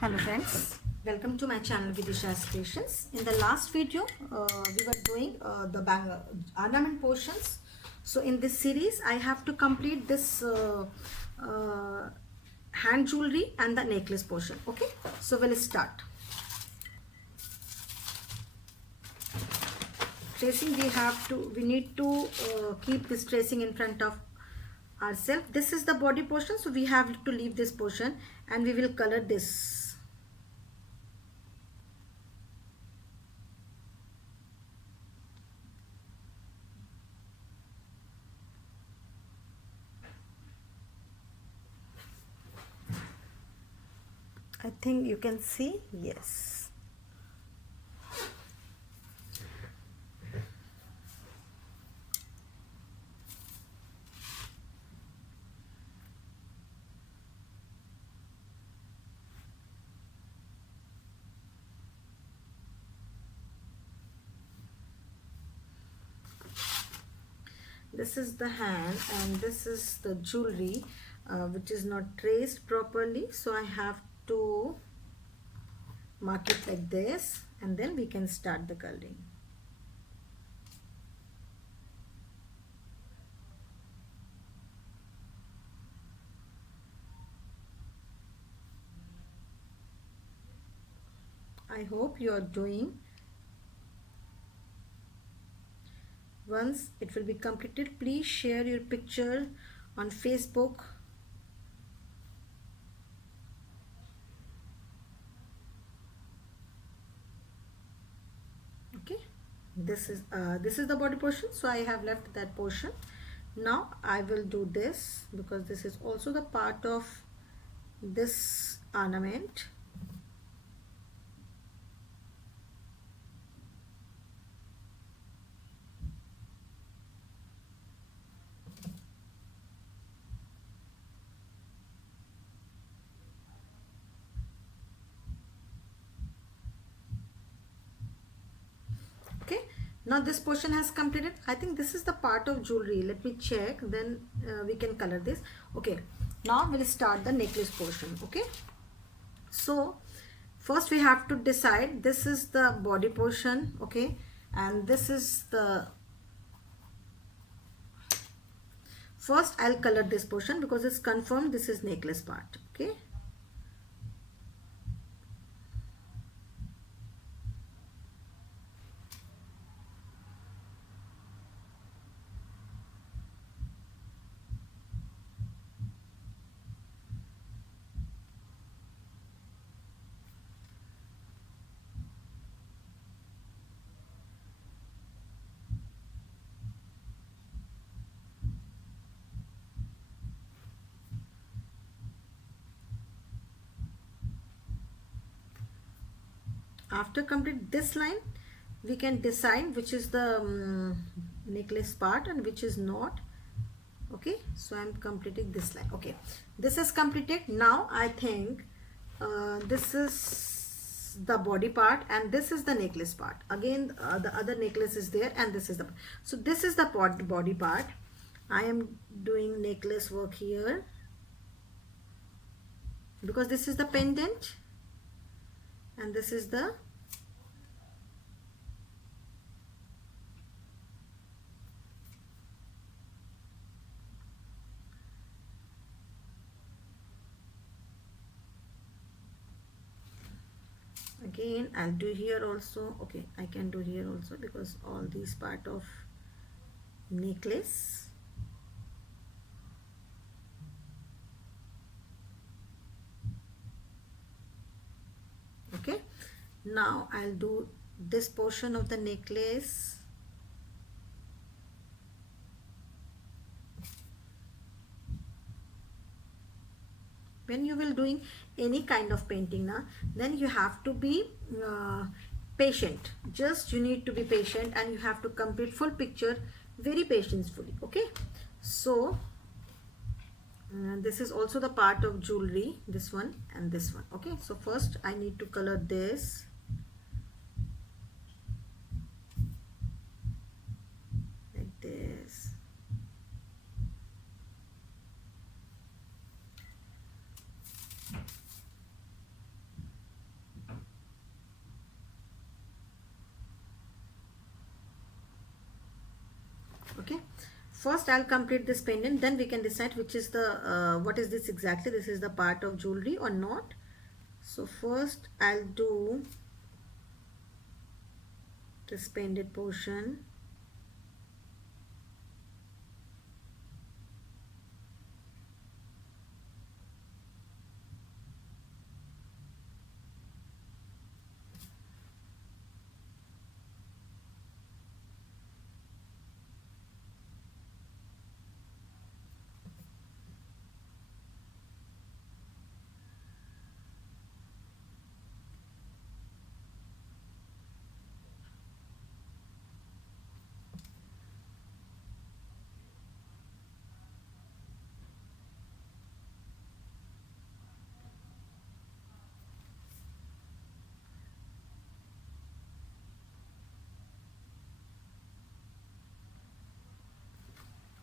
Hello friends, welcome to my channel Vidisha's Creations. In the last video, we were doing the ornament portions. So in this series, I have to complete this hand jewelry and the necklace portion. Okay, so we'll start. Tracing, we need to keep this tracing in front of ourselves. This is the body portion, so we have to leave this portion and we will color this. I think you can see, yes. This is the hand and this is the jewelry which is not traced properly, so I have to mark it like this and then we can start the coloring. I hope you are doing. Once it will be completed, please share your picture on Facebook. Okay, this is the body portion, so I have left that portion. Now I will do this because this is also the part of this ornament. Okay, now this portion has completed. I think this is the part of jewelry. Let me check, then we can color this. Okay, now we'll start the necklace portion. Okay, so first we have to decide, this is the body portion, okay, and this is the, first I'll color this portion because it's confirmed this is necklace part. Okay, after complete this line we can decide which is the necklace part and which is not. Okay, so I'm completing this line. Okay, this is completed. Now I think this is the body part and this is the necklace part. Again the other necklace is there and this is the, so this is the body part. I am doing necklace work here because this is the pendant and this is the, again I'll do here also. Okay, I can do here also because all these part of necklace. Okay, now I'll do this portion of the necklace. When you will doing any kind of painting now, then you have to be patient. Just you need to be patient and you have to complete full picture very patientfully. Okay, so this is also the part of jewelry, this one and this one. Okay, so first I need to color this. Like this. Okay, first I'll complete this pendant, then we can decide which is the what is this exactly, this is the part of jewelry or not. So first I'll do this pendant portion.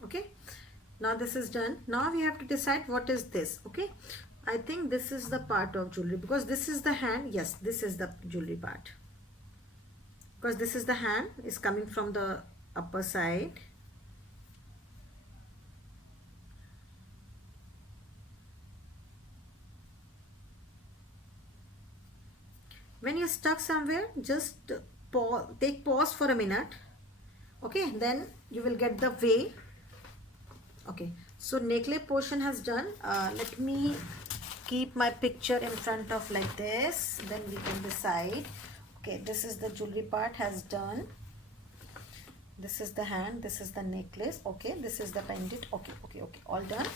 Okay, now this is done. Now we have to decide what is this. Okay, I think this is the part of jewelry because this is the hand. Yes, this is the jewelry part because this is the hand is coming from the upper side. When you're stuck somewhere, just take pause for a minute. Okay, then you will get the way. Okay, so necklace portion has done. Let me keep my picture in front of like this, then we can decide. Okay, this is the jewelry part has done. This is the hand, this is the necklace. Okay, this is the pendant. Okay, okay, okay, all done.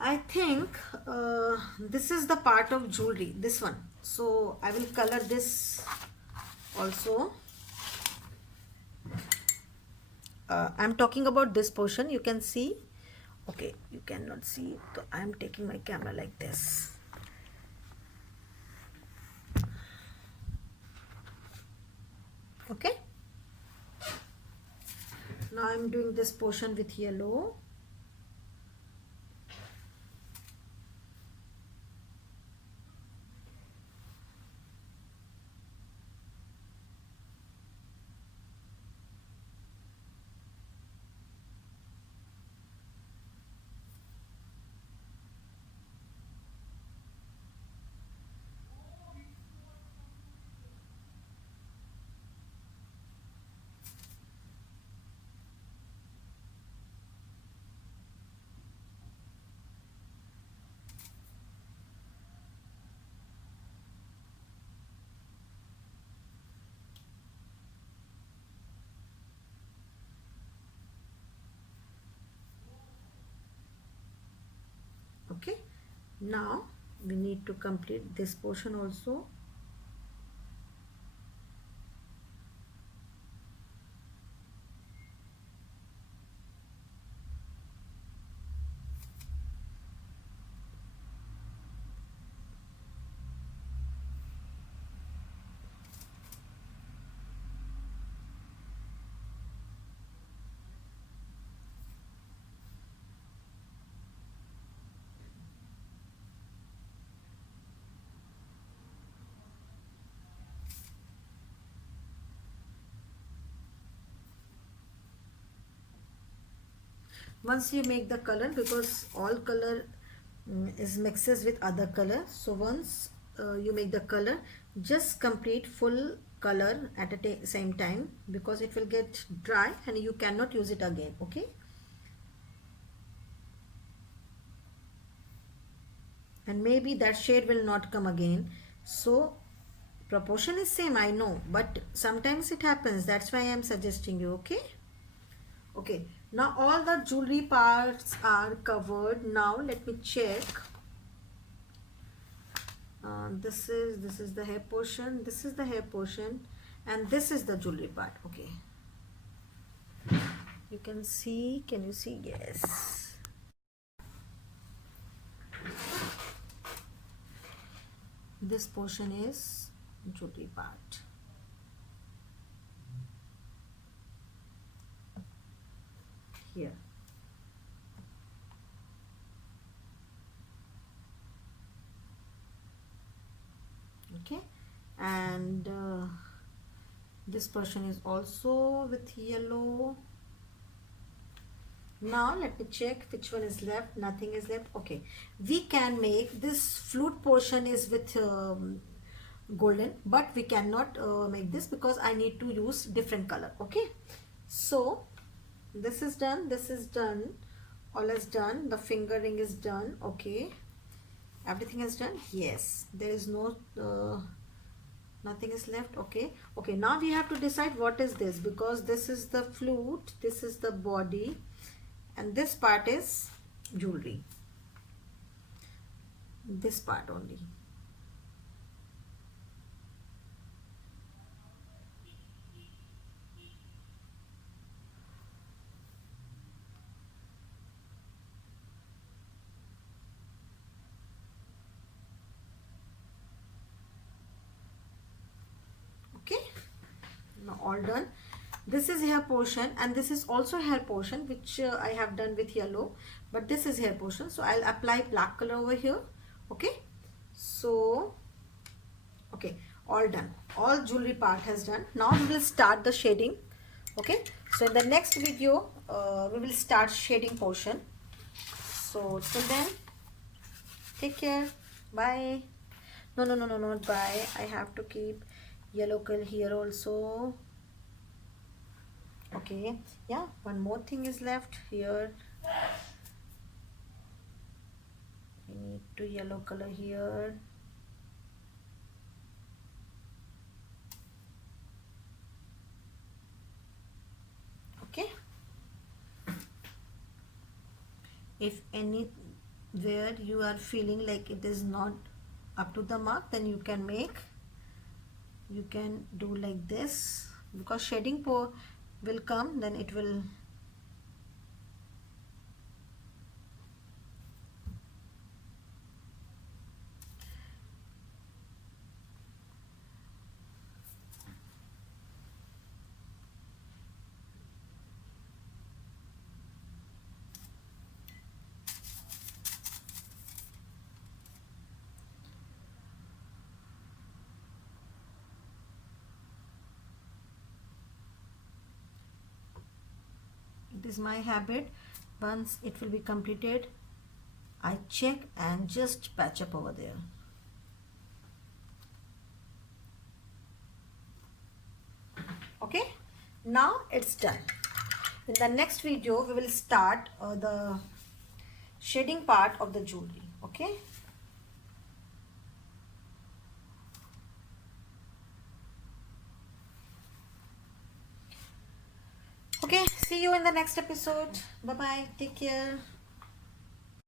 I think this is the part of jewelry, this one. So I will color this also. I'm talking about this portion, you can see. Okay, you cannot see, so I'm taking my camera like this. Okay, now I'm doing this portion with yellow. Okay, now we need to complete this portion also. Once you make the color, because all color is mixes with other color, so once you make the color, just complete full color at a same time, because it will get dry and you cannot use it again. Okay, and maybe that shade will not come again. So proportion is same, I know, but sometimes it happens, that's why I am suggesting you. Okay, okay, now all the jewelry parts are covered. Now let me check. This is the hair portion, this is the hair portion, and this is the jewelry part. Okay, you can see, can you see? Yes, this portion is jewelry part. Here, okay, and This portion is also with yellow. Now let me check which one is left. Nothing is left. Okay, we can make this flute portion is with golden, but we cannot make this because I need to use different color. Okay, so this is done, this is done, all is done, the finger ring is done. Okay, everything is done. Yes, there is no nothing is left. Okay, okay, now we have to decide what is this, because this is the flute, this is the body, and this part is jewelry, this part only. Okay, now all done. This is hair portion and this is also hair portion, which I have done with yellow, but this is hair portion, so I'll apply black color over here. Okay, so okay, all done, all jewelry part has done. Now we will start the shading. Okay, so in the next video we will start shading portion. So till then, take care, bye. No, no, no, no, not bye. I have to keep yellow color here also. Okay, yeah, one more thing is left here. We need to yellow color here. Okay, if anywhere you are feeling like it is not up to the mark, then you can do like this, because shading will come, then it will it is my habit, once it will be completed, I check and just patch up over there. Okay, now it's done. In the next video we will start the shading part of the jewelry. Okay, okay, see you in the next episode. Bye bye, take care.